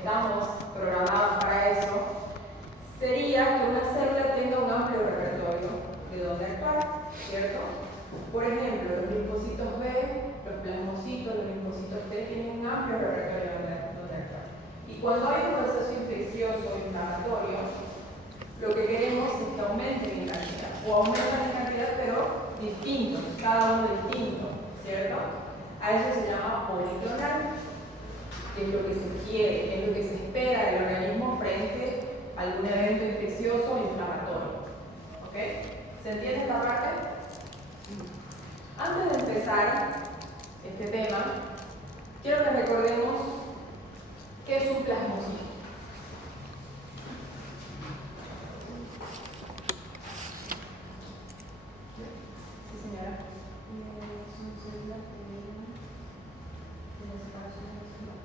estamos programados para eso, sería que una célula tenga un amplio repertorio de dónde actuar, ¿cierto? Por ejemplo, los linfocitos B, los plasmocitos, los linfocitos T tienen un amplio repertorio de dónde actuar. Y cuando hay un proceso infeccioso o inflamatorio, lo que queremos es que aumenten en cantidad, o aumentan en cantidad, pero distintos, cada uno distinto, ¿cierto? A eso se llama policlonal, que es lo que se quiere, es lo que se espera del organismo frente a algún evento infeccioso o inflamatorio. ¿Ok? ¿Se entiende esta parte? Antes de empezar este tema, quiero que recordemos qué es un plasmocito. Sí, señora. Son células que vienen de la separación de las células.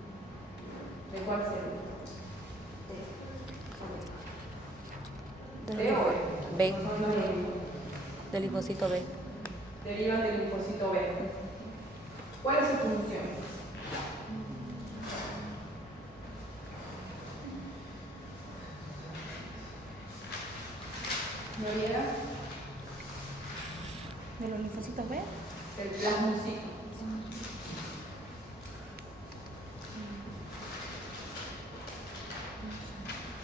¿De cuál célula? Del ¿D o E? B. Son los mismos. Del linfocito B. Derivan del linfocito B. ¿Cuál es su función? ¿Me olvida? ¿De los linfocitos B? El plasmocito.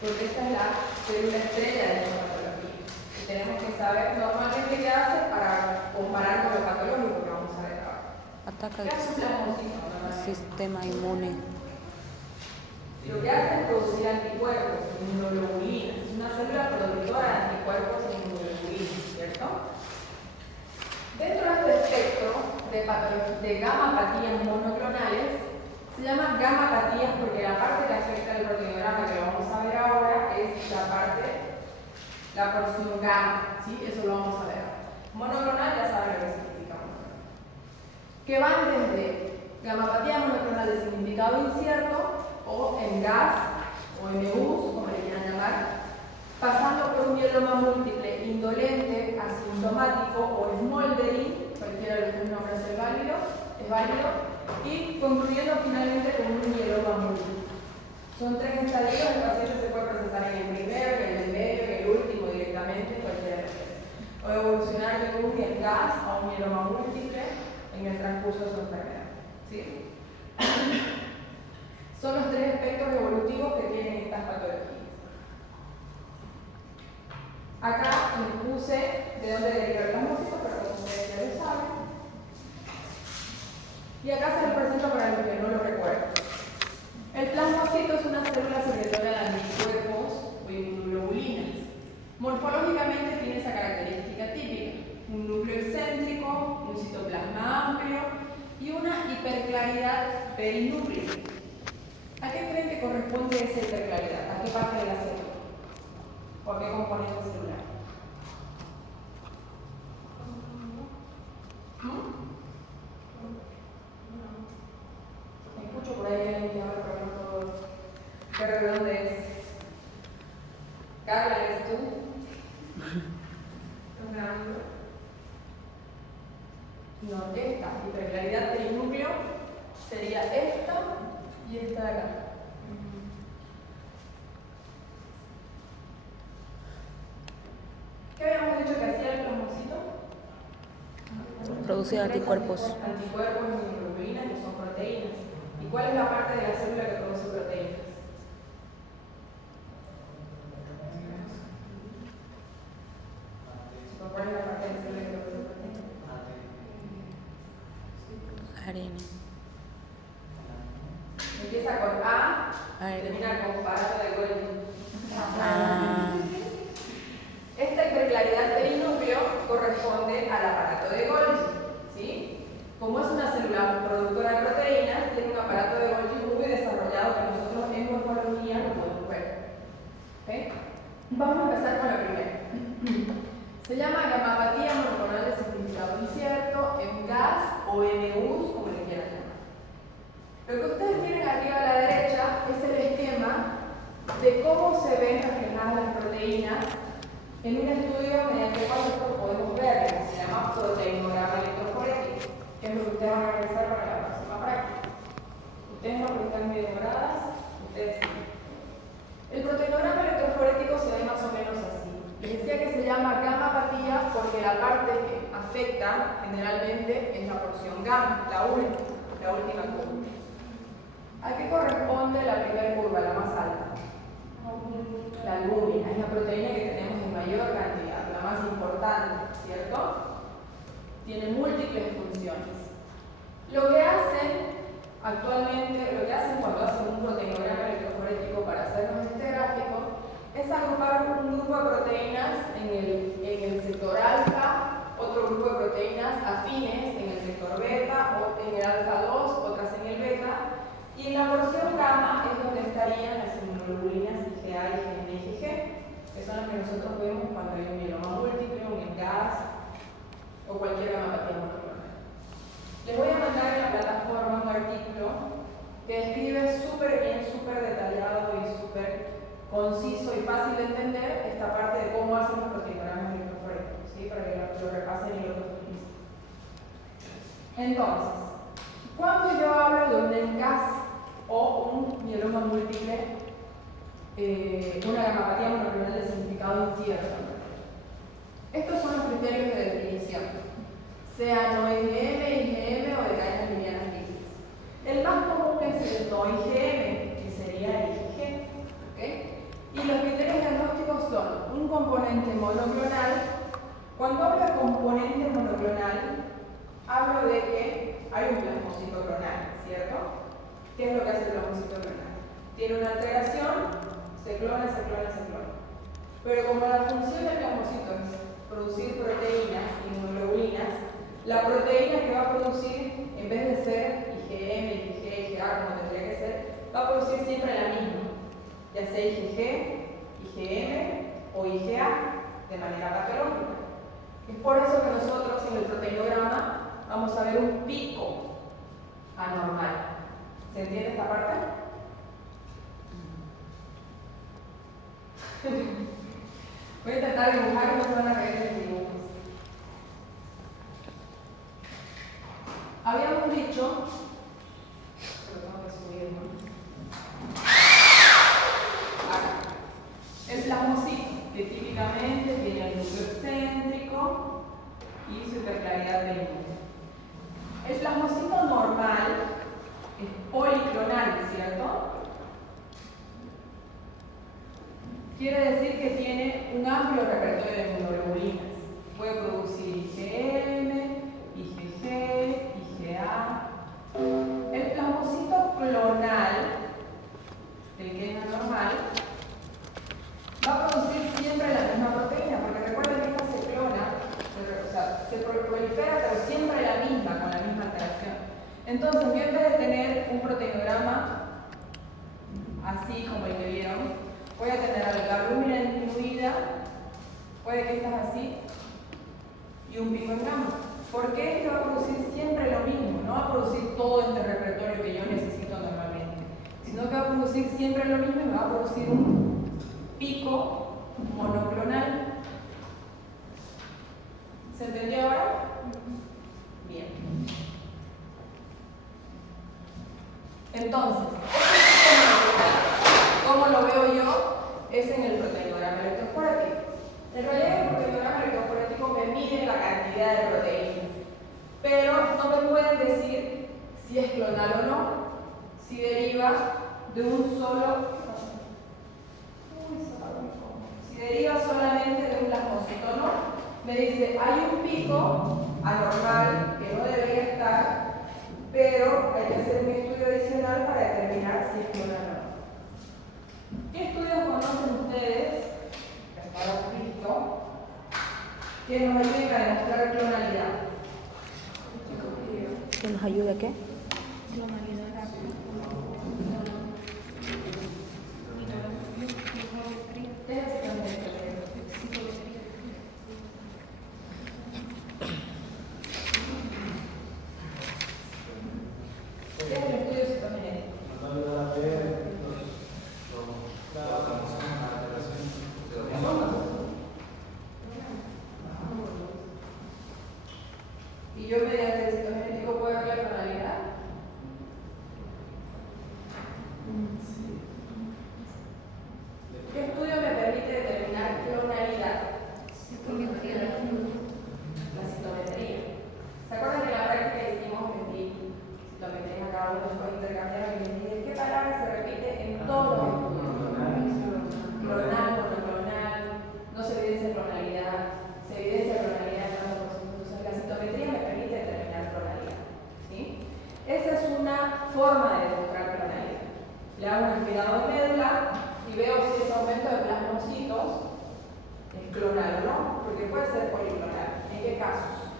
Porque esta es la célula estrella de la patología. Y tenemos que saber normalmente qué hace para comparar con lo patológico que vamos a ver ahora. Ataca ¿Qué hace un plasmocito el normalmente? sistema inmune. Lo que hace es producir anticuerpos, inmunoglobulinas. Es una célula productora de anticuerpos e inmunoglobulinas, ¿cierto? Dentro de este espectro de gamapatías monoclonales, se llaman gamapatías porque la parte que afecta al proteograma que lo vamos a ver ahora es la porción gamma, ¿sí? Eso lo vamos a ver ahora. Monoclonal ya saben lo que significa monoclonal. Que van desde gamapatía monoclonal de significado incierto o en gas o MUs, como le quieran llamar, pasando por un mieloma múltiple indolente, asintomático o smoldering, cualquiera de los tres nombres es válido, y concluyendo finalmente con un mieloma múltiple. Son tres estadios, el paciente se puede presentar en el primero, en el medio, en el último directamente, cualquiera de los tres. O evolucionar de un gas a un mieloma múltiple en el transcurso de su enfermedad. ¿Sí? Son los tres aspectos evolutivos que tienen estas patologías. Acá les puse de dónde deriva el plasmocito, pero como ustedes ya lo saben. Y acá se lo presento para los que no lo recuerdan. El plasmocito es una célula secretora de anticuerpos o inmunoglobulinas. Morfológicamente tiene esa característica típica: un núcleo excéntrico, un citoplasma amplio y una hiperclaridad perinúclea. ¿A qué creen que corresponde esa hiperclaridad? ¿A qué parte de la célula? ¿O a qué componente celular? Escucho por ahí alguien que habla, pero no puedo ver de dónde es. Carla, ¿eres tú? No, esta hiperclaridad perinúcleo sería esta y esta de acá. ¿Qué habíamos dicho que hacía el plasmocito? Producir anticuerpos. Anticuerpos y inmunoglobulinas, que son proteínas. ¿Y cuál es la parte de la célula que produce proteínas? ¿Cuál es la parte de la célula que produce proteínas? ARN. Empieza con A, termina con aparato de Golgi. Esta hiperclaridad perinúcleo corresponde al aparato de Golgi, ¿sí? Como es una célula productora de proteínas, tiene un aparato de Golgi muy desarrollado que nosotros en morfología lo podemos ver. ¿Okay? Vamos a empezar con la primera. Se llama gamapatía monoclonal de significado incierto, en gas o MUs, como le quieran llamar. Lo que ustedes tienen arriba a la derecha es el esquema de cómo se ven reflejadas las proteínas en un estudio mediante el cual nosotros podemos ver, que se llama proteinograma electroforético, que es lo que ustedes van a realizar para la próxima práctica. Ustedes van a presentar medio moradas afecta generalmente es la porción gamma, la última curva. ¿A qué corresponde la primera curva, la más alta? La albúmina, es la proteína que tenemos en mayor cantidad, la más importante, ¿cierto? Tiene múltiples funciones. Lo que hacen actualmente, lo que hacen cuando hacen un proteinograma electroforético para hacernos este gráfico, es agrupar un grupo de proteínas en el sector alfa, otro grupo de proteínas afines en el sector beta, o en el alfa 2, otras en el beta, y en la porción gamma es donde estarían las inmunoglobulinas IgA, IgM y IgG, que son las que nosotros vemos cuando hay un mieloma múltiple, un MGAS o cualquier gamapatía monoclonal. Les voy a mandar en la plataforma un artículo que describe súper bien, súper detallado y súper conciso y fácil de entender esta parte de cómo hacen los proteinogramas electroforéticos, ¿sí? Para que lo repasen y lo profundicen. Entonces, cuando yo hablo de un MGAS o un mieloma múltiple, una gamapatía monoclonal de significado incierto, estos son los criterios de definición, sea no IgM, IgM o de cadenas lineanas líquidas. El más común es el no IgM, que sería el IgG, ¿okay? Y los criterios diagnósticos son un componente monoclonal. Cuando hablo de componente monoclonal, hablo de que hay un plasmocito clonal, ¿cierto? ¿Qué es lo que hace el plasmocito clonal? Tiene una alteración, se clona. Pero como la función del plasmocito es producir proteínas, inmunoglobulinas, la proteína que va a producir, en vez de ser IgM, IgG, IgA, como tendría que ser, va a producir siempre la misma, ya sea IgG, IgM o IgA, de manera patológica. Es por eso que nosotros en el proteinograma vamos a ver un pico anormal. ¿Se entiende esta parte? Voy a intentar dibujar y no se van a reír de mis dibujos. Habíamos dicho, pero tengo que subir, ¿no? Acá. El plasmocito, que típicamente tiene el núcleo excéntrico y su hiperclaridad de límite. El plasmocito normal es policlonal, ¿cierto? Quiere decir que tiene un amplio repertorio de inmunoglobulinas. Puede producir IgM, IgG, IgA. El plasmocito clonal, el que es anormal, va a producir siempre la misma proteína, porque recuerden que esta se clona, se prolifera, pero siempre la misma, con la misma alteración. Entonces, yo en vez de tener un proteinograma así como el que vieron, voy a tener la albúmina disminuida, puede que estas así, y un pico en gamma. Porque este va a producir siempre lo mismo, no va a producir todo este repertorio que yo necesito normalmente, sino que va a producir siempre lo mismo y me va a producir un pico monoclonal. ¿Se entendió ahora? Bien. Entonces, ¿cómo lo veo yo? Es en el proteinograma electroforético. En realidad el proteinograma electroforético me mide la cantidad de proteínas, pero no me pueden decir si es clonal o no, si deriva de un solo, si deriva solamente de un plasmocito o no. Me dice, hay un pico anormal que no debería estar, pero hay que hacer un estudio adicional para determinar si es clonal o no. ¿Qué estudios conocen ustedes, para Cristo, que nos ayuden a demostrar clonalidad? ¿Que nos ayude a qué? ¿Qué es el estudio citogenético? Y yo mediante el citogenético puedo ver la clonalidad. respirado en médula y veo si ese aumento de plasmocitos es clonal o no, porque puede ser policlonal. ¿En qué casos?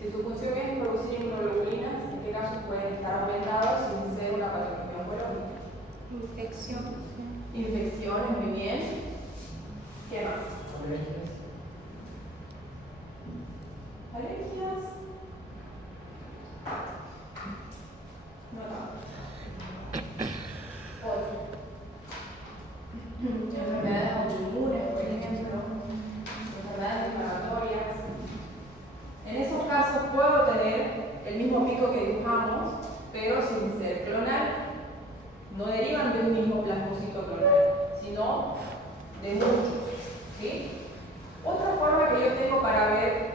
Si su función es producir inmunoglobulinas, ¿en qué casos pueden estar aumentados sin ser una patología oncológica? Infecciones, muy bien. ¿Qué más? ¿Alergias? No. Otro. Enfermedades autoinmunes, por ejemplo. Enfermedades inflamatorias. En esos casos puedo tener el mismo pico que dibujamos, pero sin ser clonal. No derivan de un mismo plasmocito clonal, sino de muchos. ¿Sí? Otra forma que yo tengo para ver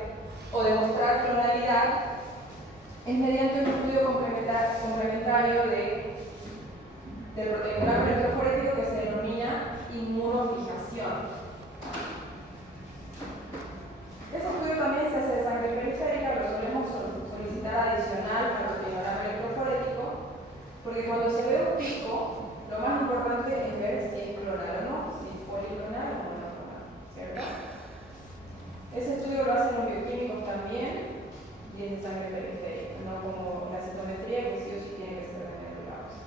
o demostrar clonalidad es mediante un estudio complementario del proteograma electroforético que se denomina inmunofijación. Ese estudio también se hace de sangre periférica, pero solemos solicitar adicional al proteograma electroforético, porque cuando se ve un pico, lo más importante es ver si es clonal o no, si es policlonal o monoclonal, ¿cierto? Ese estudio lo hacen los bioquímicos también y es de sangre periférica, no como la citometría que sí o sí tiene que ser de metulados.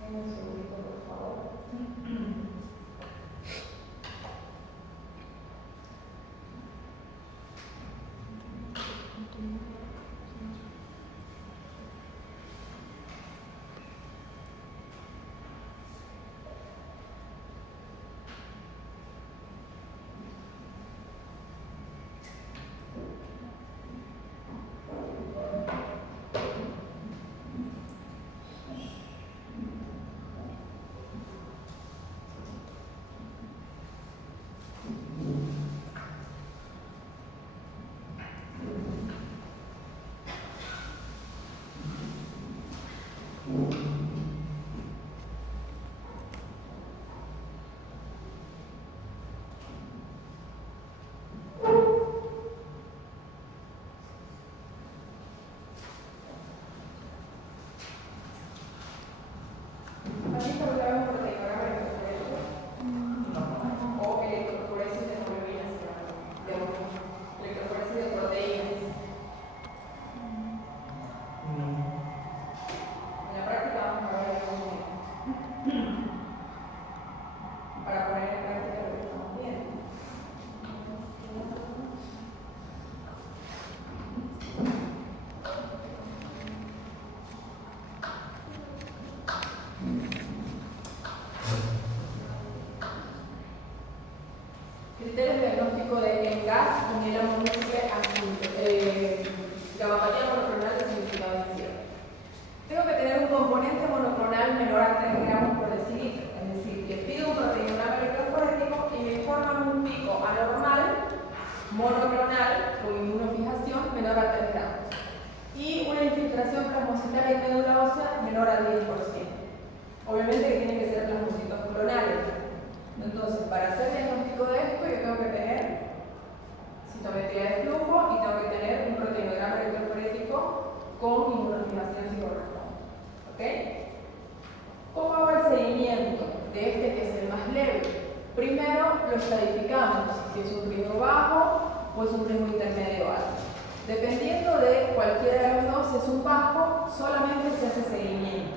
Denme un segundito, por favor. Criterios de diagnóstico de ENGAS y mieloma múltiple gabapatía monoclonal de significado incierto. Tengo que tener un componente monoclonal menor a 3 gramos por decilitro, es decir, que pido un proteograma electroforético y me informan un pico anormal monoclonal con inmunofijación menor a 3 gramos y una infiltración plasmocitaria en médula ósea menor al 10%. Obviamente que tienen que ser plasmocitos clonales. Entonces, para hacer diagnóstico de esto, yo tengo que tener citometría de flujo y tengo que tener un proteograma electroforético con inmunofijación si corresponde. ¿Ok? ¿Cómo hago el seguimiento de este que es el más leve? Primero lo estadificamos, si es un riesgo bajo o es un riesgo intermedio alto. Dependiendo de cualquiera de los dos, si es un bajo, solamente se hace seguimiento.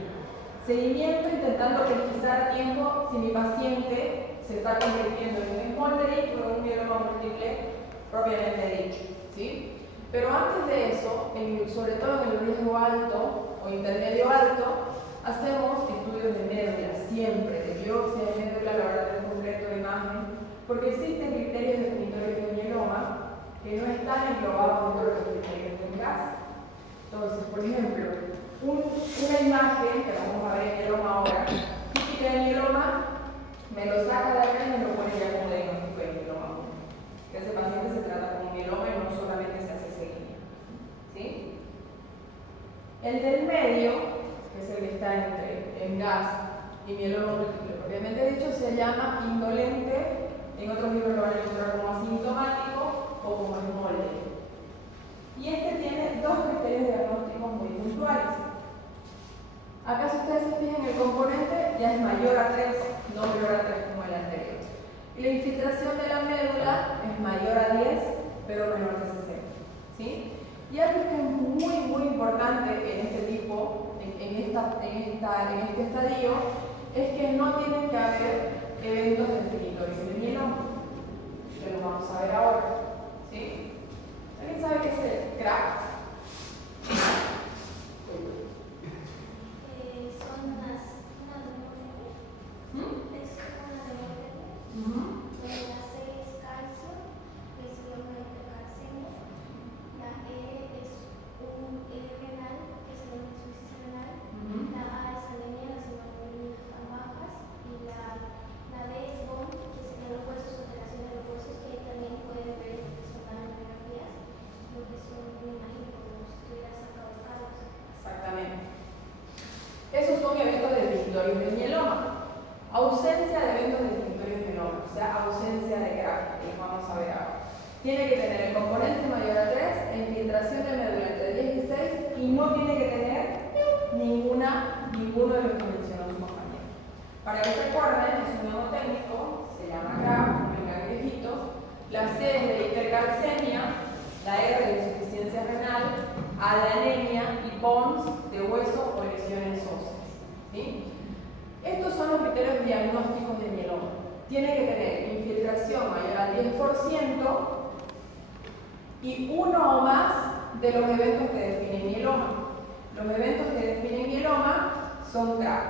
Seguimiento intentando pesquisar a tiempo si mi paciente se está convirtiendo en un smoldering o en un mieloma múltiple propiamente dicho, ¿sí? Pero antes de eso, sobre todo en el riesgo alto o intermedio alto, hacemos estudios de médula, siempre, de biopsia de médula, laboratorio completo de imagen, porque existen criterios definitorios de mieloma que no están englobados dentro de los criterios del gas. Entonces, por ejemplo, una imagen, que la vamos a ver en mieloma ahora, típica de mieloma, me lo saca de acá y me lo pone ya como diagnóstico de mieloma. Ese paciente se trata como mieloma y no solamente se hace seguimiento. ¿Sí? El del medio, que es el que está entre ENGAS y mieloma múltiple propiamente dicho, se llama indolente, en otros libros lo van a encontrar como asintomático o como smoldering. Y este tiene dos criterios diagnósticos muy puntuales. Acá si ustedes se fijan, el componente ya es mayor a 3, no menor a 3 como el anterior. Y la infiltración de la médula es mayor a 10, pero menor que 60. ¿Sí? Y algo que es muy importante en este tipo, en este estadio, es que no tienen que haber eventos definitorios en el mieloma, que lo vamos a ver ahora. ¿Sí? ¿Alguien sabe qué es el CRAP? Son unas demócratas. Es una demócrata. La C es calcio, que es una hipercalcemia. La E es un renal, que es una insuficiencia renal. La A es anemia, las hemoglóbinas están bajas. Y la D es BON, que serían los huesos, alteración de los huesos, que también pueden ver en radiografías, lo que son, me imagino, como si estuviera sacado calos. Exactamente. Esos son eventos definitorios del mieloma. Ausencia de eventos definitorios del mieloma, o sea, ausencia de CRAP, que vamos a ver ahora. Tiene que tener el componente mayor a 3, infiltración de médula entre 10 y 6 y no tiene que tener ninguno de los que mencionó su compañero. Para que se acuerden, es un nuevo técnico, se llama CRAP, vengan viejitos. La C es de hipercalcemia, la R de insuficiencia renal, A de anemia y PONS de hueso o lesiones óseas. ¿Sí? Estos son los criterios diagnósticos del mieloma. Tiene que tener infiltración mayor al 10% y uno o más de los eventos que definen mieloma. Los eventos que definen mieloma son CRAP,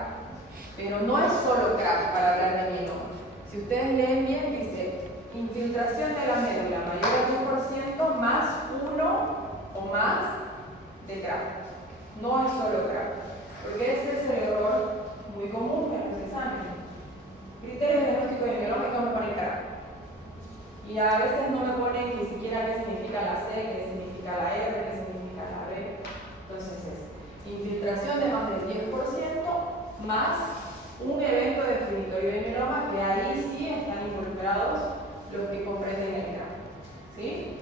pero no es solo CRAP para hablar de mieloma. Si ustedes leen bien, dice infiltración de la médula mayor al 10% más uno o más de CRAP. No es solo CRAP, porque ese es el error muy común en los exámenes. Criterios diagnósticos de mieloma y me ponen CRAP. Y a veces no me ponen ni siquiera qué significa la C, qué significa la R, qué significa la B. Entonces es infiltración de más del 10% más un evento definitorio de mieloma, que ahí sí están involucrados los que comprenden el CRAP. ¿Sí?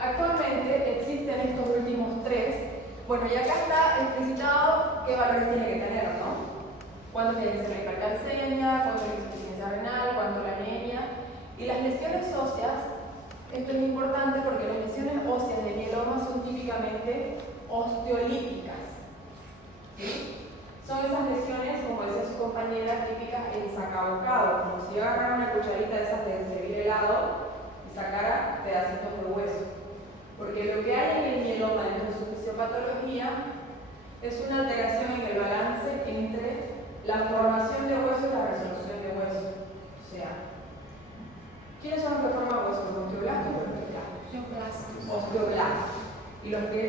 Actualmente existen estos últimos tres. Bueno, y acá está explicitado qué valores tiene que tener, ¿no? Cuándo tiene que ser la hipercalcemia, cuándo la insuficiencia renal, cuándo la anemia. Y las lesiones óseas, esto es importante porque las lesiones óseas de mieloma son típicamente osteolíticas. ¿Sí? Son esas lesiones, como decía su compañera, típicas en sacabocado, como si yo agarrara una cucharita de esas de servir helado y sacara pedacitos de hueso. Porque lo que hay en el mieloma dentro de su fisiopatología es una alteración en el balance entre la formación de hueso y la resolución de hueso. O sea, ¿quiénes son los que forman hueso? ¿Los osteoblastos o los osteoblastos? Osteoblastos. Y los que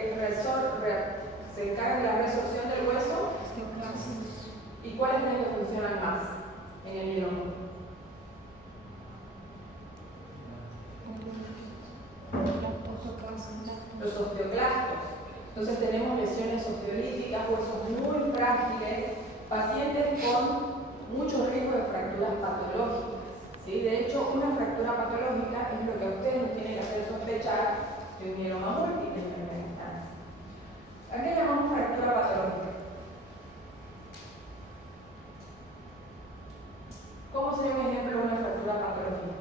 se encargan de la resorción del hueso, osteoblastos. ¿Y cuáles son los que funcionan más en el mieloma? Los osteoclastos. Entonces tenemos lesiones osteolíticas, huesos muy frágiles, pacientes con mucho riesgo de fracturas patológicas. ¿Sí? De hecho, una fractura patológica es lo que a ustedes nos tiene que hacer sospechar de un mieloma múltiple en primera instancia. ¿A qué llamamos fractura patológica? ¿Cómo sería un ejemplo de una fractura patológica?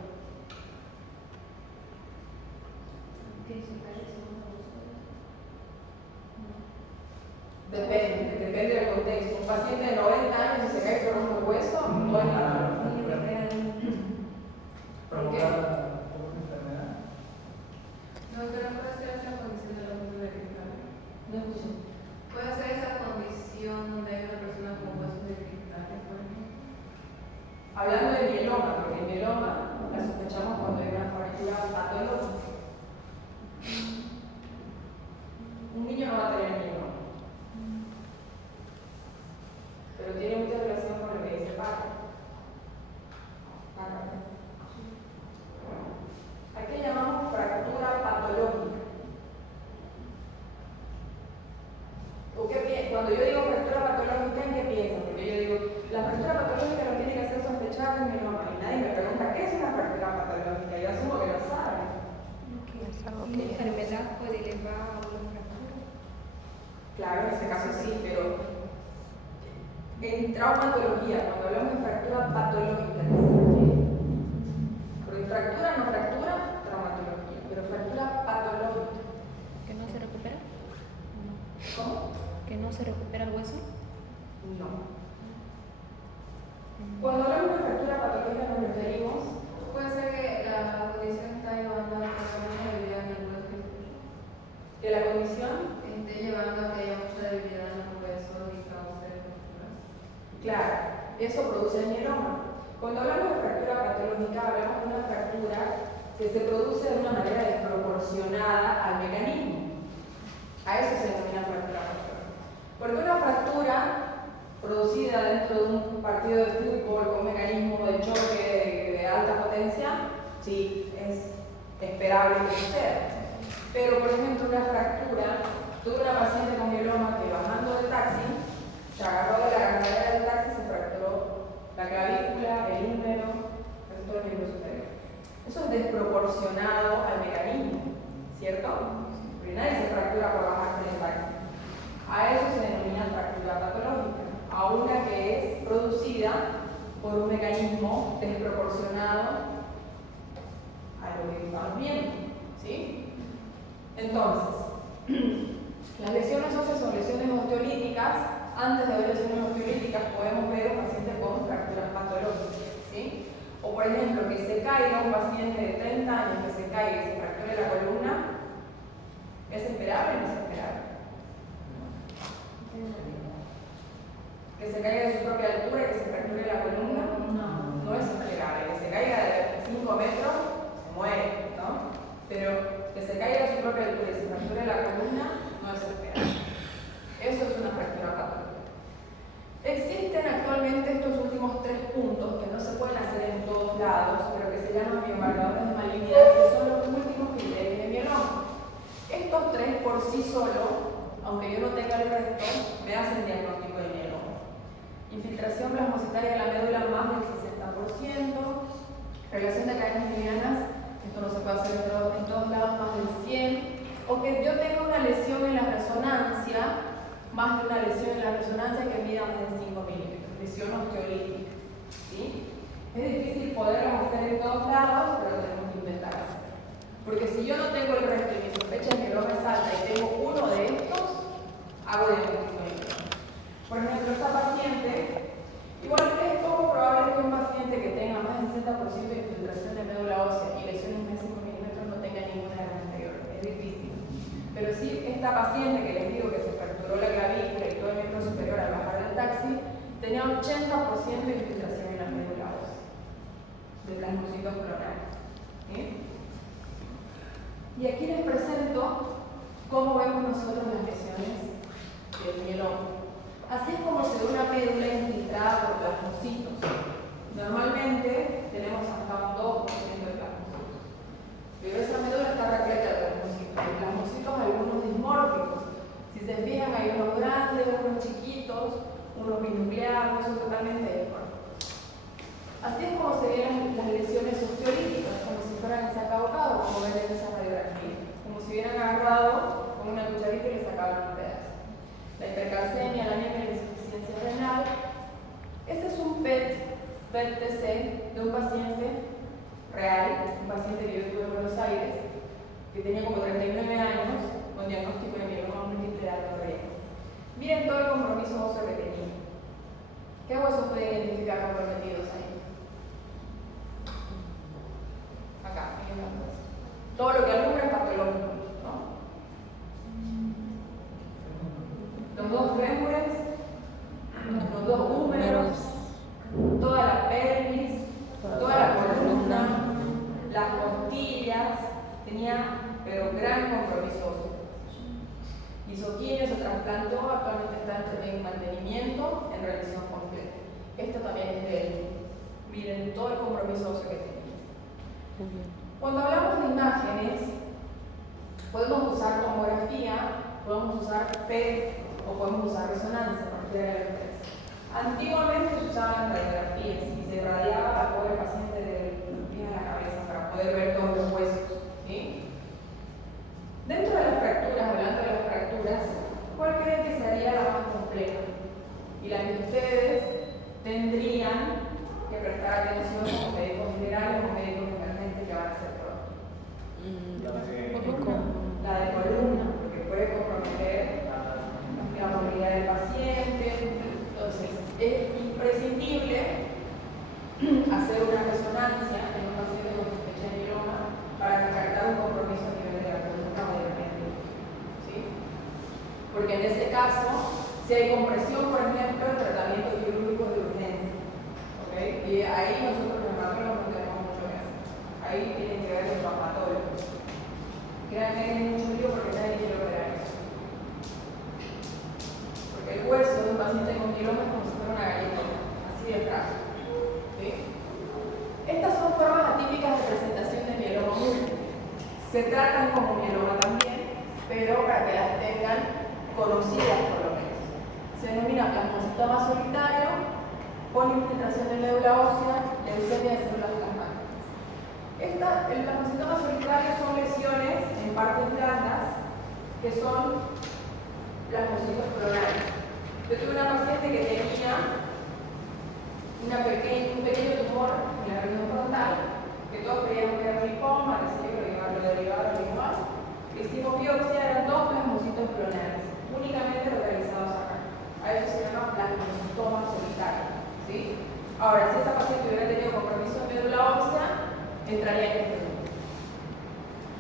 Depende del contexto. Un paciente de 90 años, si se cae sobre un hueso, no es patología. ¿Por qué? No, pero puede ser esa condición de los huesos de cristal. No escuché. Puede ser esa condición donde hay una persona con huesos de cristal, por ejemplo. Hablando de mieloma, porque el mieloma la sospechamos cuando hay una fractura patológica. Un niño no va a tener mieloma, pero tiene un En traumatología, cuando hablamos de fractura patológica, ¿qué se refiere? Porque fractura no fractura, traumatología, pero fractura patológica. ¿Que no se recupera? ¿Cómo? ¿Que no se recupera el hueso? No. Cuando hablamos de fractura patológica nos referimos Puede ser que la condición está llevando a que haya mucha debilidad en el hueso. que la condición, Esté llevando a que haya mucha debilidad en los huesos y cause fracturas. claro, eso produce el mieloma. Cuando hablamos de fractura patológica, hablamos de una fractura que se produce de una manera desproporcionada al mecanismo. A eso se denomina fractura patológica. Porque una fractura producida dentro de un partido de fútbol con un mecanismo de choque de alta potencia, sí, es esperable que suceda. Pero, por ejemplo, una fractura, tuve una paciente con mieloma que bajando del taxi, se agarró de la ganadera del taxi, se fracturó la clavícula, el húmero, todo el miembro superior. Eso es desproporcionado al mecanismo, ¿cierto? Porque nadie se fractura por bajarse del taxi. A eso se denomina fractura patológica, a una que es producida por un mecanismo desproporcionado a lo que estamos viendo, ¿sí? Entonces, las lesiones óseas son lesiones osteolíticas. Antes de ver lesiones osteolíticas podemos ver un paciente con fracturas patológicas, ¿sí? O por ejemplo, que se caiga un paciente de 30 años, que se caiga y se fracture la columna, ¿es esperable o no es esperable? Que se caiga de su propia altura y que se fracture la columna, no es esperable. Que se caiga de 5 metros, se muere, ¿no? Pero que se caiga de su propia altura y se fracture la columna, no es esperable. Eso es una fractura patológica. Existen actualmente estos últimos 3 puntos que no se pueden hacer en todos lados, pero que se llaman biomarcadores de malignidad, que son los últimos criterios de mieloma. Estos 3 por sí solos, aunque yo no tenga el resto, me hacen diagnóstico de mieloma. Infiltración plasmocitaria de la médula más del 60%, relación de cadenas livianas, esto no se puede hacer en todos lados, más del 100%, o que yo tenga una lesión en la resonancia, más de una lesión en la resonancia que mida más de 5 milímetros, lesión osteolítica, ¿sí? Es difícil poderlas hacer en todos lados, pero tenemos que intentarlas. Porque si yo no tengo el resto y mi sospecha de mieloma es alta y tengo uno de estos, hago diagnóstico de mieloma. Por ejemplo, esta paciente, igual es poco probable que un paciente que tenga más del 60% de infiltración de médula ósea y lesiones de 5 milímetros no tenga ninguna de las anteriores. Es difícil. Pero sí, esta paciente que les digo que se fracturó la clavícula y todo el miembro superior al bajar del taxi, tenía 80% de infiltración en la médula ósea, de plasmocitos clonales. ¿Sí? Y aquí les presento cómo vemos nosotros las lesiones del mieloma. Así es como se ve una médula infiltrada por plasmocitos. Normalmente tenemos hasta un 2% de plasmocitos. Pero esa médula está repleta de plasmocitos. De plasmocitos algunos dismórficos. Si se fijan, hay unos grandes, unos chiquitos, unos binucleares, son totalmente dismórficos. Así es como se ven las lesiones osteolíticas, como si fueran desacabocados, como ven en esa radiografía. Como si hubieran agarrado con una cucharita y le sacaban un pedazo. La hipercalcemia, la anemia y la insuficiencia renal. Este es un PET-TC de un paciente real, un paciente que yo tuve en Buenos Aires, que tenía como 39 años, con diagnóstico de mieloma múltiple de alto riesgo. Miren todo el compromiso óseo que tenía. ¿Qué huesos pueden identificar comprometidos ahí? Acá, miren las dos. Todo lo que alumbra es patológico, ¿no? Los 2 fémures, los 2 húmeros, toda la pelvis, toda la columna, las costillas, tenía pero gran compromiso óseo. Hizo quimio, se trasplantó, actualmente está en mantenimiento, en revisión completa. Esto también es de él. Miren todo el compromiso óseo que tenía. Cuando hablamos de imágenes, podemos usar tomografía, podemos usar PET o podemos usar resonancia, cualquiera de las 3. Antiguamente se usaban radiografías y se radiaba al pobre paciente de los pies a la cabeza para poder ver todos los huesos, ¿sí? Dentro de las fracturas, hablando de las fracturas, ¿cuál creen que sería la más compleja y y las que ustedes tendrían que prestar atención como médicos generales o médicos emergentes que van a hacer pronto. La de columna, porque puede comprometer la movilidad del paciente. Entonces, es imprescindible hacer una resonancia en un paciente con sospecha de mieloma para descartar un compromiso a nivel de la columna o del medio. ¿Sí? Porque en ese caso, si hay compresión, por ejemplo, el tratamiento quirúrgico es de urgencia. ¿Okay? Y ahí nosotros los hematólogos no tenemos mucho que hacer. Ahí tienen que ver los traumatólogos. Créanme que hay mucho lío porque nadie quiere operar eso. Porque el hueso de un paciente con mieloma es como si fuera una galleta, así de frágil. ¿Sí? Estas son formas atípicas de presentación de mieloma múltiple. Se tratan como mieloma también, pero para que las tengan conocidas por lo menos. Se denomina plasmocitoma solitario, polinfiltración de médula ósea, leucemia de células plasmáticas. El plasmocitoma solitario son lesiones en partes blandas que son plasmocitos clonales. Yo tuve una paciente que tenía un pequeño tumor en la región frontal, que todos creíamos que era un linfoma, que lo derivado del más. Hicimos biopsia, eran 2 plasmocitos clonales, únicamente localizados acá. A eso se llama plasmocitoma solitario. ¿Sí? Ahora, si esa paciente hubiera tenido compromiso de médula ósea, entraría en este grupo.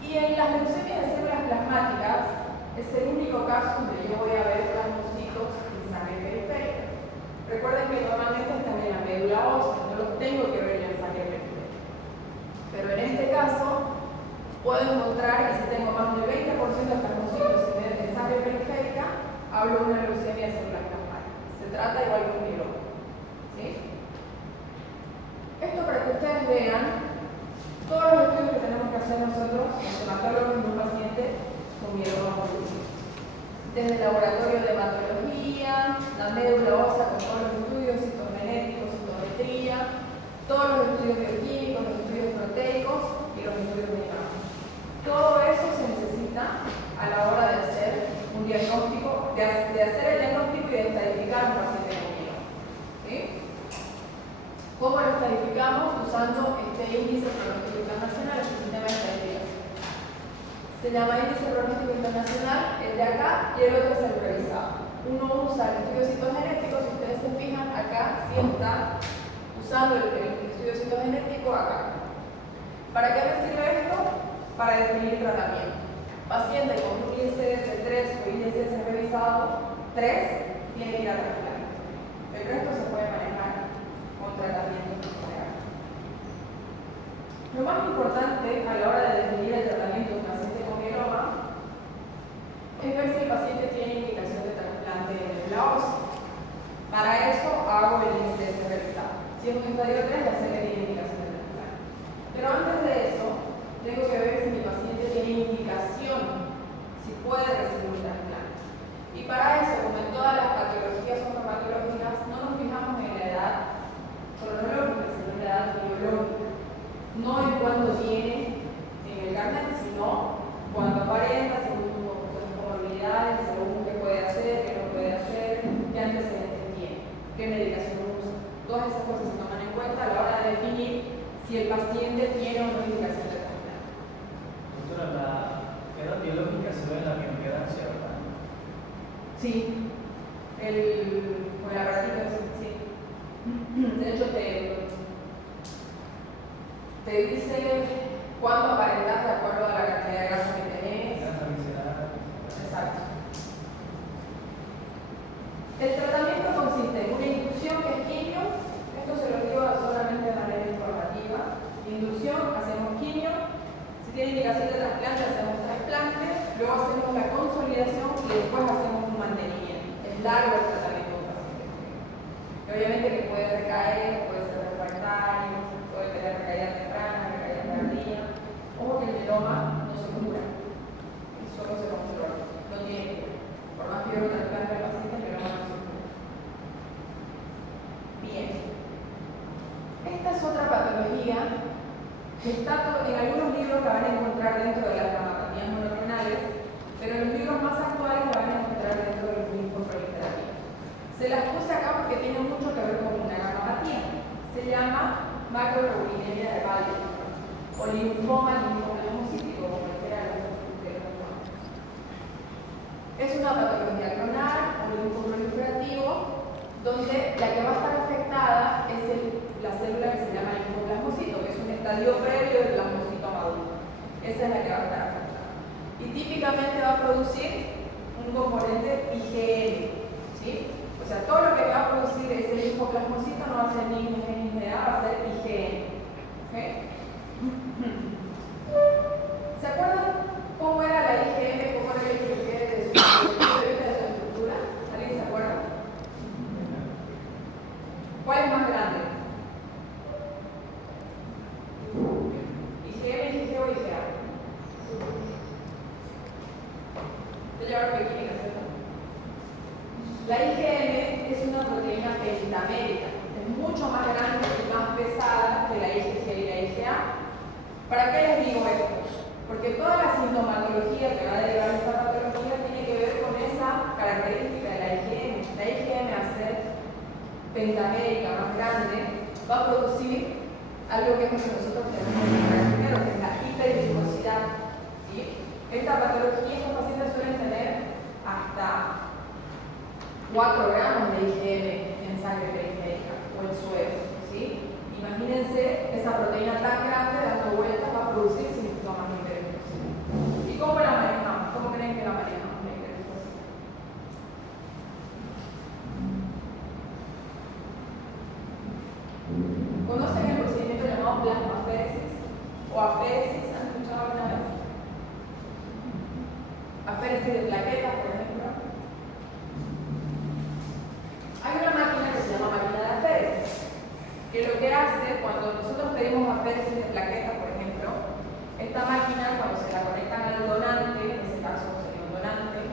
Y en las leucemias de células plasmáticas, es el único caso donde yo voy a ver plasmocitos en sangre periférica. Recuerden que normalmente están en la médula ósea, no los tengo que ver en la sangre periférica. Pero en este caso, puedo encontrar, y si tengo más del 20% de plasmocitos en sangre periférica, hablo de una leucemia de células plasmáticas. Se trata igual que un mieloma. ¿Sí? Esto para que ustedes vean todos los estudios que tenemos que hacer nosotros, los hematólogos en un paciente con mieloma múltiple. Desde el laboratorio de hematología, la médula ósea con todos los estudios citogenéticos, citometría, todos los estudios bioquímicos, los estudios proteicos y los estudios de imagen. Todo eso se necesita a la hora de hacer un diagnóstico, de hacer el diagnóstico y de estadificar un paciente con mieloma. ¿Sí? ¿Cómo lo estadificamos? Usando este índice pronóstico internacional, este sistema de estadificación. Se llama índice pronóstico internacional, el de acá y el otro es el revisado. Uno usa el estudio citogenético, si ustedes se fijan, acá sí está usando el estudio citogenético acá. ¿Para qué me sirve esto? Para definir tratamiento. Paciente con un ISS 3 o ISS revisado 3 tiene que ir a trasplante. El resto se puede manejar con tratamiento general. Lo más importante a la hora de definir el tratamiento de un paciente con mieloma es ver si el paciente tiene indicación de trasplante de médula ósea. Para eso hago el ISS revisado. Si es un estadio 3, ya sé que tiene indicación de trasplante. Pero antes de eso, tengo que ver si mi paciente tiene indicación, si puede recibir un trasplante. Y para eso, como en todas las patologías oncomatológicas, no nos fijamos en la edad cronológica, sino en la edad biológica. No en cuánto tiene en el carnet, sino cuando aparenta, según sus comorbilidades, según qué puede hacer, qué no puede hacer, qué antecedentes tiene, qué medicación usa. Todas esas cosas se toman en cuenta a la hora de definir si el paciente tiene o no indicación de trasplante. Doctora, la edad biológica se ve en la bioimpedancia, ¿verdad? Sí, con el aparatito ese, sí. De hecho, te dice cuánto aparentas de acuerdo a la cantidad de grasa que tenés. Grasa visceral. Exacto. El tratamiento consiste en una inducción que es quimio. Esto se lo digo solamente de manera informativa. Inducción, hacemos quimio. Si tiene indicación de trasplante, hacemos trasplante. Luego hacemos la consolidación y después hacemos un mantenimiento. Es largo el tratamiento de un paciente. Y obviamente que puede recaer, puede ser refractario, puede tener recaída temprana, recaída tardía. Ojo que el mieloma no se cura, solo se controla, no tiene cura. Por más que yo lo trasplante al paciente, el mieloma no se cura. Bien. Esta es otra patología que está en algunos libros la van a encontrar dentro de las gammapatías monoclonales, pero en los libros más actuales la van a encontrar dentro de los linfoproliferativos. Se las puse acá porque tiene mucho que ver con una gamapatia. Se llama macroglobulinemia de Waldeck o linfoma linfoplasmocítico, como cualquiera de los que lo conocen. Es una patología clonal o linfoproliferativo donde la que va a estar afectada es la célula que se llama linfoplasmocito, que es un estadio previo del plasmocito maduro. Esa es la que va a estar afectada. Y típicamente va a producir un componente IgM, ¿sí? O sea, todo lo que va a producir ese linfoplasmocito no va a ser ni IgG ni IgA, va a ser IgM. ¿Okay? ¿Se acuerdan cómo era la IgM? ¿Cómo era el IgG de su estructura? ¿Alguien se acuerda? ¿Cuál es más grande? ¿IgM, IgG o IgA? Yo ya ahora química, ¿cierto? La IgM es una proteína pentamérica, es mucho más grande y más pesada que la IgG y la IgA. ¿Para qué les digo esto? Porque toda la sintomatología que va a derivar de esta patología tiene que ver con esa característica de la IgM. La IgM, al ser pentamérica, más grande, va a producir algo que es lo que nosotros tenemos que encontrar primero, que es la hiperviscosidad. ¿Sí? Esta patología, estos pacientes suelen tener hasta 4 gramos de IgM en sangre periférica o en suero, ¿sí? Imagínense esa proteína tan grande dando vueltas va a producir síntomas de hiperviscosidad. ¿Y cómo la manejamos? ¿Cómo creen que la manejamos la hiperviscosidad? ¿Conocen el procedimiento llamado plasmaféresis o aféresis? ¿Han escuchado alguna vez? Aféresis de plaquetas, por ejemplo. Hay una máquina que se llama máquina de aféresis, que lo que hace cuando nosotros pedimos aféresis de plaquetas, por ejemplo, esta máquina, cuando se la conectan al donante, en ese caso sería un donante,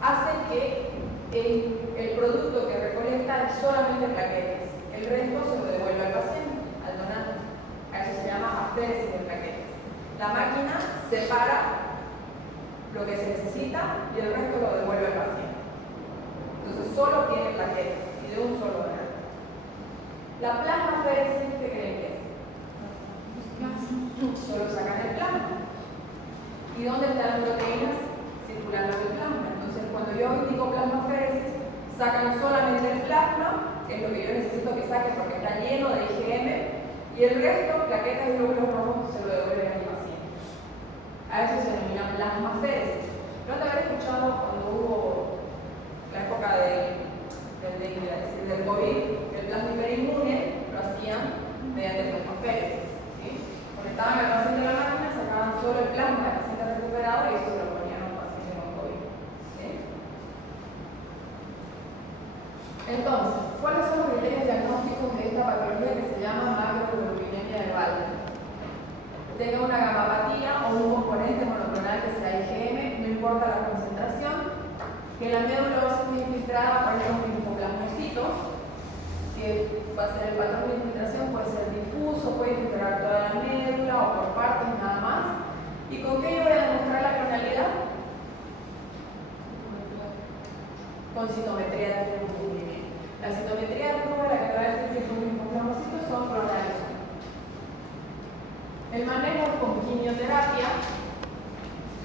hace que el producto que recolecta es solamente plaquetas, el resto se lo devuelve al paciente, al donante. A eso se llama aféresis de plaquetas. La máquina separa lo que se necesita y el resto lo devuelve al paciente. Entonces solo tiene plaquetas y de un solo donante. La plasmaféresis, ¿qué creen que es? Solo sacan el plasma. ¿Y dónde están las proteínas? Circulando en el plasma. Entonces cuando yo indico plasmaféresis, sacan solamente el plasma, que es lo que yo necesito que saquen porque está lleno de IgM, y el resto, plaquetas y glóbulos rojos, se lo devuelven al paciente. A eso se denomina plasmaféresis. ¿No te habré escuchado cuando hubo la época del COVID, el plasma hiperinmune lo hacían mediante plasmaféresis? ¿Sí? Conectaban al paciente a la máquina, sacaban solo el plasma del paciente recuperado y eso se lo ponían a un paciente con COVID. ¿Sí? Entonces, ¿cuáles son los criterios diagnósticos de esta patología que se llama macroglobulinemia de Waldeck? Tenga una gamapatía o un componente monoclonal que sea IgM, no importa la concentración, que la médula va a ser muy infiltrada por los linfoplasmocitos, que va a ser el patrón de infiltración, puede ser difuso, puede infiltrar toda la médula o por partes nada más. ¿Y con qué yo voy a demostrar la clonalidad? Con citometría de flujo. La citometría de flujo, la que va a decir si son linfoplasmocitos, son clonales. El manejo con quimioterapia,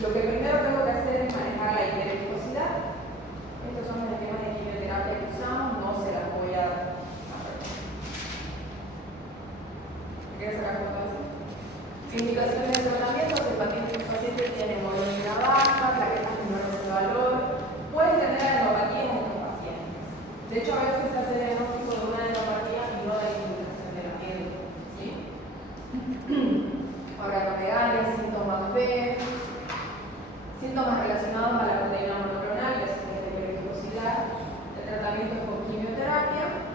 lo que primero tengo que hacer es manejar la hiperviscosidad. Estos son los esquemas de quimioterapia que usamos, no se las voy a ver. ¿Quieres sacar fotos? Indicaciones de tratamiento: el paciente tiene hemoglobina baja, plaquetas menores de valor, puede tener adenopatía en estos pacientes. De hecho, a veces se hace el diagnóstico de una adenopatía y no de la infiltración de la piel. ¿Sí? Organomegalia, síntomas B, síntomas relacionados a la proteína monoclonal, que es la hiperviscosidad. El tratamiento es con quimioterapia.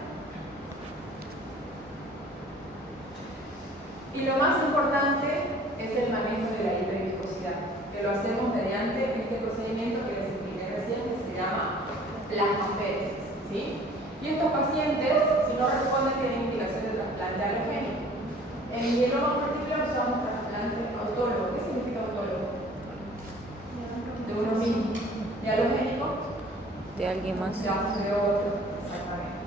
Y lo más importante es el manejo de la hiperviscosidad, que lo hacemos mediante este procedimiento que les expliqué recién, que se llama plasmaféresis. ¿Sí? Y estos pacientes, si no responden, tienen indicación de trasplante halogénico. En mieloma múltiple usamos trasplante autólogo. ¿Qué significa autólogo? De uno mismo. ¿Y halogénico? De alguien más. Necesitamos de otro, exactamente.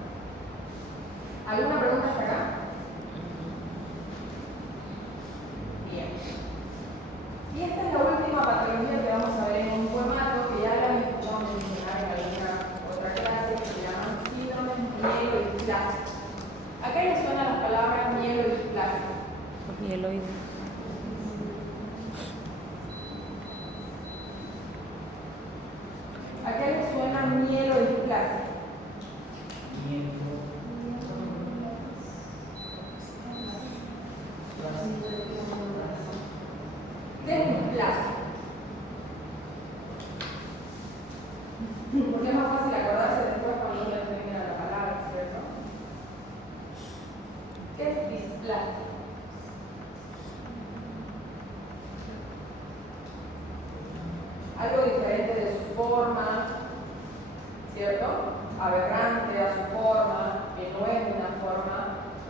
¿Alguna pregunta hasta acá? Bien. Y esta es la última patología que vamos a ver en un formato que ya la habéis escuchado mencionar en alguna otra clase, que se llaman síndromes mielodisplásicos. ¿A qué les suenan las palabras mielodisplásicos? Mieloide. ¿A qué les suena mielodisplasia? Desplasia. Porque es más fácil acordarse después cuando ya termina la palabra, ¿cierto? ¿Qué es displasia? Algo diferente de su forma, ¿cierto? Aberrante a su forma, que no es una forma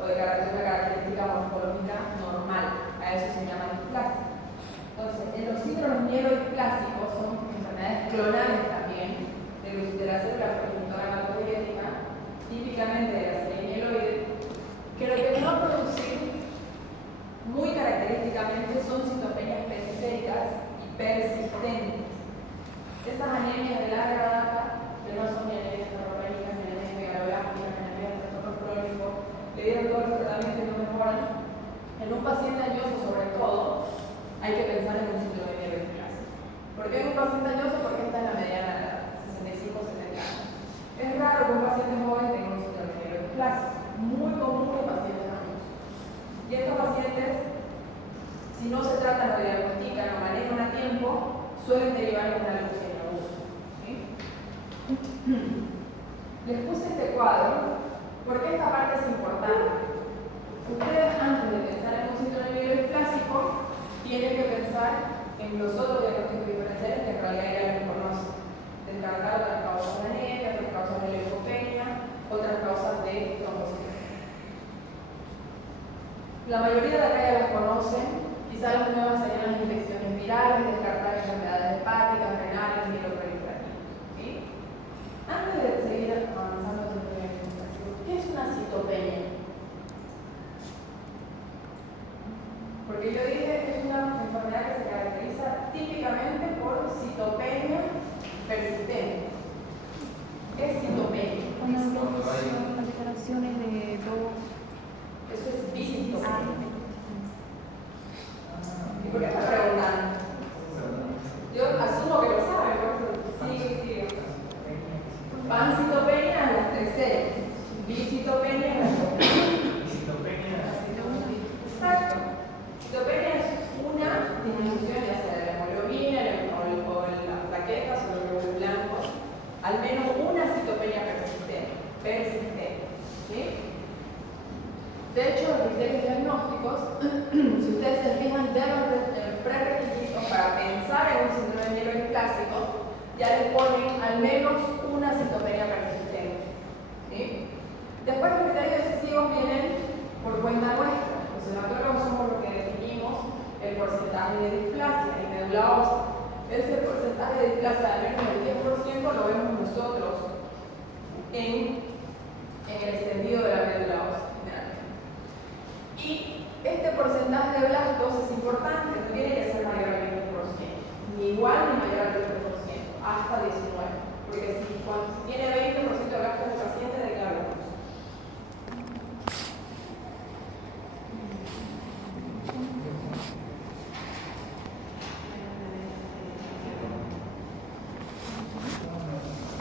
o de una característica morfológica normal. A eso se llama displasia. Entonces, en los síndromes mielodisplásicos son enfermedades clonales también de la célula progenitora hematopoyética, típicamente de la serie mieloide, que lo que va a producir muy característicamente son citopenias periféricas y persistentes. Esas anemias de larga data, que no son ni anemias neurológicas, ni anemias megaloblásticas, ni anemias de trastorno crónico, le dieron todos los tratamientos y no mejoran. En un paciente añoso, sobre todo, hay que pensar en un síndrome mielodisplásicos. ¿Por qué en un paciente añoso? Porque esta es la mediana edad, 65-70 años. Es raro que un paciente joven tenga un síndrome mielodisplásicos, muy común en pacientes añosos. Y estos pacientes, si no se tratan o diagnostican o manejan a tiempo, suelen derivar en una leucemia aguda. ¿Sí? Les puse este cuadro porque esta parte es importante. Ustedes, antes de pensar en un síndrome mielodisplasico, tienen que pensar en los otros diagnósticos diferenciales que en realidad ya los conocen. Descartar otras causas de anemia, otras causas de leucopenia, otras causas de trombocitomía. La mayoría de acá ya las conocen, quizás las nuevas serían las infecciones virales, descartar enfermedades hepáticas, renales, mieloproliferativas. ¿Sí? Antes de seguir avanzando en el diagnóstico, ¿qué es una citopenia? Porque yo dije que es una enfermedad que se caracteriza típicamente por citopenia persistente. ¿Qué es citopenia? Alteraciones de dos. Eso es bicitopenia. ¿Y por qué está preguntando? Yo asumo que lo saben, por eso sigue. Pancitopenia en las 3 series, bicitopenia en las 2. Exacto. Citopenia es una disminución ya sea de la hemoglobina o las plaquetas o los glóbulos blancos, al menos una citopenia persistente. ¿Sí? De hecho, los criterios diagnósticos, si ustedes se fijan, de los prerequisitos para pensar en un síndrome mielodisplasico, ya les ponen al menos una citopenia persistente. ¿Sí? Después los criterios decisivos vienen por cuenta nuestra. Los hematólogos somos los que definimos el porcentaje de displasia en médula ósea. Ese porcentaje de displasia de menos del 10% lo vemos nosotros en el extendido de la médula ósea. Y este porcentaje de blastos es importante, no tiene que ser mayor al 20%, ni igual ni mayor al 20%, hasta 19%. Porque cuando tiene 20% de blastos el paciente, declara luz.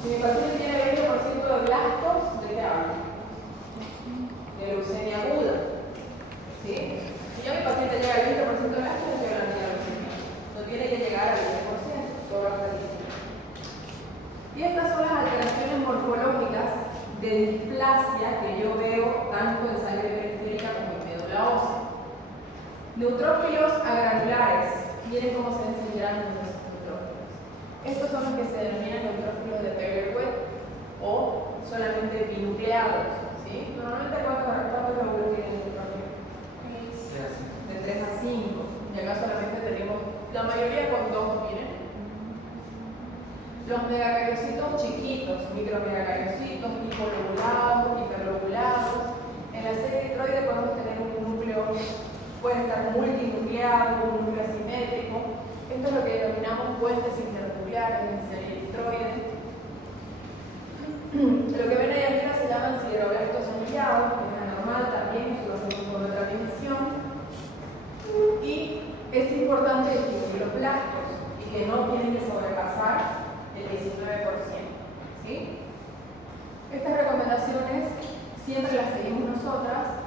Si mi paciente tiene 20% de blastos, ¿de qué hablo? De leucemia aguda. ¿Sí? Si ya mi paciente llega al 20% de blastos, estoy hablando de leucemia. No tiene que llegar al 20%, solo hasta el 19%. Y estas son las alteraciones morfológicas de displasia que yo veo tanto en sangre periférica como en médula ósea. Neutrófilos agranulares. Miren cómo se enseñan los neutrófilos. Estos son los que se denominan neutrófilos de Peyler-Webb o solamente binucleados. ¿Sí? Normalmente, ¿cuántos glóbulos tienen neutrófilos? De 3 a 5. Y acá solamente tenemos la mayoría con 2, miren. Los megacariocitos chiquitos, micromegacariocitos, hipoliobulados, hiperlobulados. En la serie tiroide podemos tener un núcleo, puede estar multinucleado, un núcleo asimétrico. Esto es lo que denominamos puentes internucleares en serie tiroide. Lo que ven ahí arriba se llaman sideroblastos anillados, que es anormal también, eso lo hacemos por otra dimensión. Y es importante distinguir los blastos y que no tienen que sobrepasar el 19%. ¿Sí? Estas recomendaciones siempre las seguimos nosotros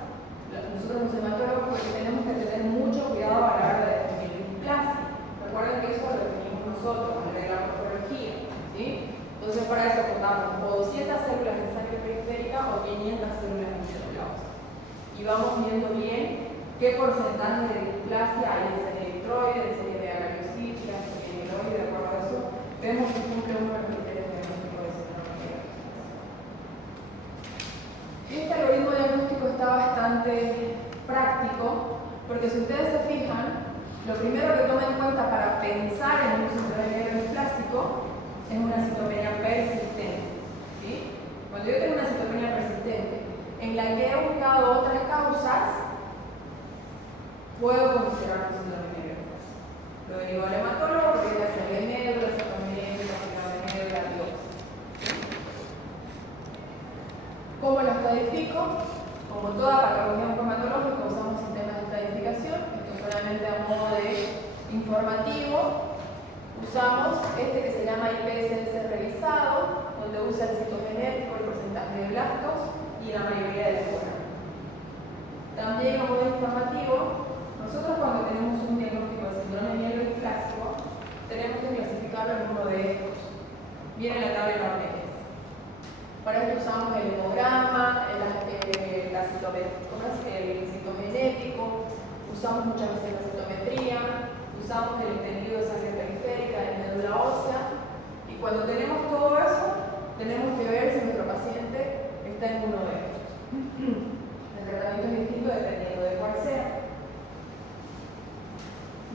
los hematólogos, porque tenemos que tener mucho cuidado a la hora de definir el displasia. Recuerden que eso lo definimos nosotros, a nivel de la morfología. ¿Sí? Entonces, para eso contamos o 200 células de sangre periférica o 500 células de celulose. Y vamos viendo bien qué porcentaje de displasia hay en serie tiroide, en serie de agaricítica, en serie mieloide, de acuerdo a eso, vemos si cumple uno de los criterios diagnósticos de citopenia. Este algoritmo diagnóstico está bastante práctico, porque si ustedes se fijan, lo primero que toma en cuenta para pensar en un síndrome neodysplásico es una citopenia persistente. ¿Sí? Cuando yo tengo una citopenia persistente en la que he buscado otras causas, puedo considerar un síndrome neodysplásico. Lo digo al hematólogo porque es la serie negro, la citopenia, la síndrome negro, la biopsia. ¿Cómo lo estadifico? Como toda patología oncohematológica usamos sistemas de estadificación. Esto solamente a modo de informativo. Usamos este que se llama IPSS revisado, donde usa el citogenético, el porcentaje de blastos y la mayoría de fuera. También a modo informativo, nosotros cuando tenemos un diagnóstico de síndrome mielodysplásico, tenemos que clasificarlo en uno de estos. Viene la tabla de Barnett. Para esto usamos el hemograma, el citogenético, usamos muchas veces la citometría, usamos el entendido de sangre periférica, de médula ósea, y cuando tenemos todo eso, tenemos que ver si nuestro paciente está en uno de estos. El tratamiento es distinto dependiendo de cuál sea.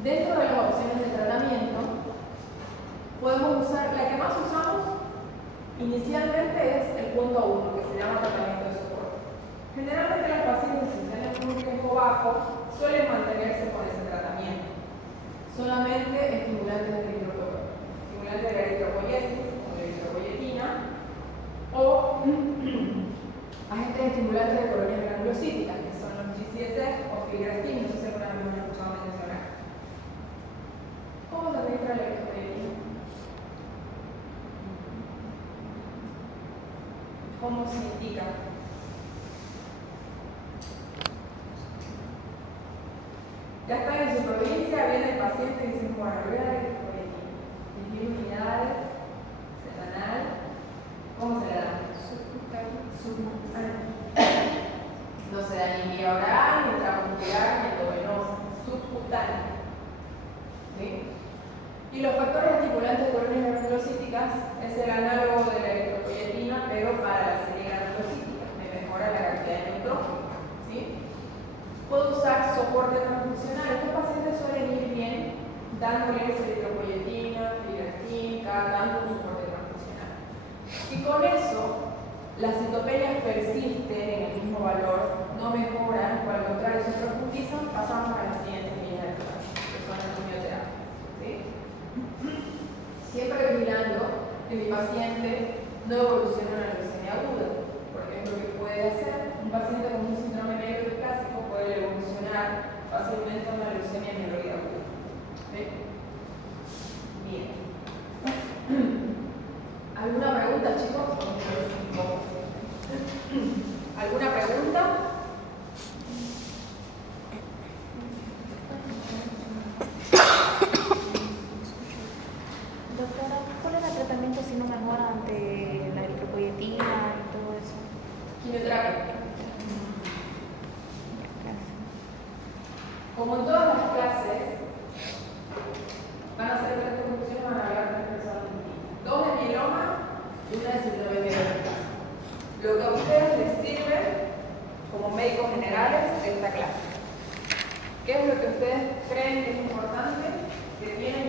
Dentro de las opciones de tratamiento, podemos usar, la que más usamos inicialmente es el punto 1, que se llama tratamiento de soporte. Generalmente las pacientes, si tienen un riesgo bajo, suelen mantenerse con ese tratamiento. Solamente estimulantes de la eritropoiesis, como la eritropoietina, o agentes estimulantes de colonias granulocíticas, que son los G-CSF o filgrastim, no sé si alguna vez me han escuchado mencionar. ¿Cómo se administra la eritropoietina? ¿Cómo se indica? Ya están en su provincia, viene el paciente y dicen, bueno, voy a dar eritropoietina. 10.000 unidades, semanal. ¿Cómo se la da? Subcutáneo. No se da ni vía oral, ni intramuscular, ni endovenosa. Subcutáneo. ¿Sí? Y los factores estimulantes de colonias granulocíticas es el análogo de la eritropoietina, pero para la serie granulocítica. Me mejora la cantidad de neutrófilos. ¿Sí? Puedo usar soporte transfusional. Estos pacientes suelen ir bien dándoles eritropoietina, filgrastim, dando un soporte transfusional. Si con eso las citopenias persisten en el mismo valor, no mejoran, o al contrario se profundizan, pasamos a las siguientes líneas de tratamiento, que son las quimioterapias. ¿Sí? Siempre vigilando que mi paciente no evolucione a una leucemia aguda, porque es lo que puede hacer. Un paciente con un síndrome neodysplásico puede evolucionar fácilmente a una leucemia mieloide aguda. ¿Sí? Bien. ¿Alguna pregunta, chicos? ¿Alguna pregunta? Doctora, ¿cuál era el tratamiento si no mejora ante la eritropoietina y todo eso? Quimioterapia. Gracias. Como en todas las clases, van a ser tres conclusiones, van a hablar de tres personas distintas. Dos de mieloma y una de síndrome mielodysplásico. Lo que a ustedes les sirve como médicos generales de esta clase. ¿Qué es lo que ustedes creen que es importante? Que tienen